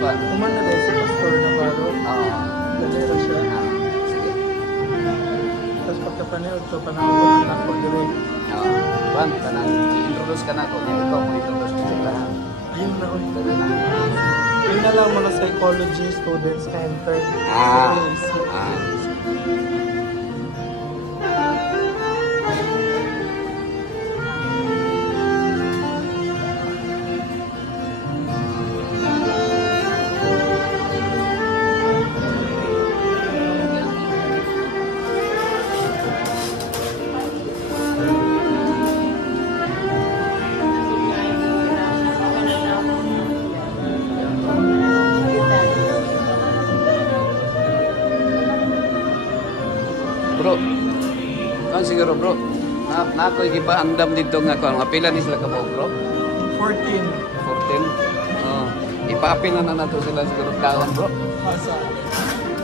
pa. Umano dahil si Pastor Navarro. Oo. Dalera siya. Sige. Tapos pagkapanood ko, panawagan na ako direct. Oo. Juan, kanang i-introduce ka na ako. Ikaw mo introduce ko sila. Ayun na ulit. Dali na. Yun na lang muna psychology students na enter. Ah. Sa AAC. Ah. Bro, kan siguro bro, na ako ipaandam dito nga kung apila ni sila ka mo bro? 14. 14? Oh, ipaapila na nato sila siguro kaon bro. Asa?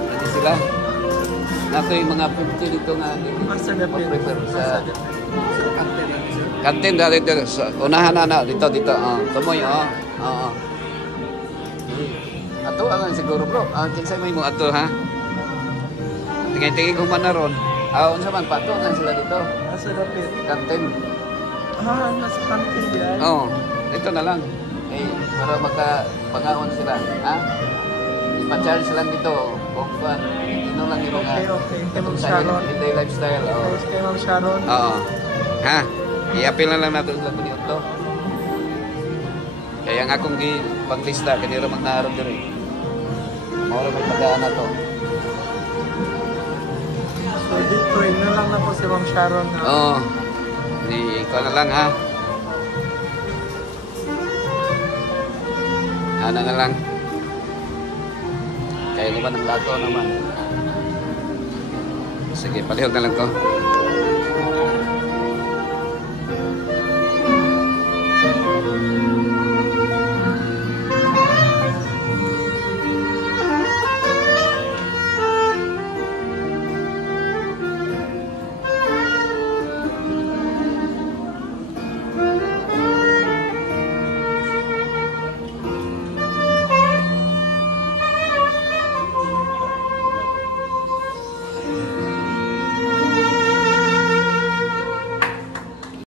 Hindi sila. Nato yung mga 50 dito nga Asa na prepare sa kantin na siya. kantin dali dito sa unahan na dito tumoy Oo. Ato ang siguro bro. Kinsa may mo ato ha? Tingay-tingin kung man na ron. Unsa man pato kan sila dito. Asa dapit? Kantin. Nasa kantin diyan. Oo, ito na lang. Para magka-pangaon sila. Ha? Ipa-charge lang dito. Kung pa, ino lang yung mga... Okay. Kay Ma'am Sharon. Everyday lifestyle. Oo. Guys, kay Ma'am Sharon. Oo. Ha? I-appeal na lang natin sila kung ito. Kaya ang akong panglista, kanira magnaharap dito. Maura may tagaan na to. So, dito, na lang na po si Ma'am Sharon. Oo. Ikaw na lang ha. Ano na lang. Kaya naman ang lato naman. Sige, palihog na lang to.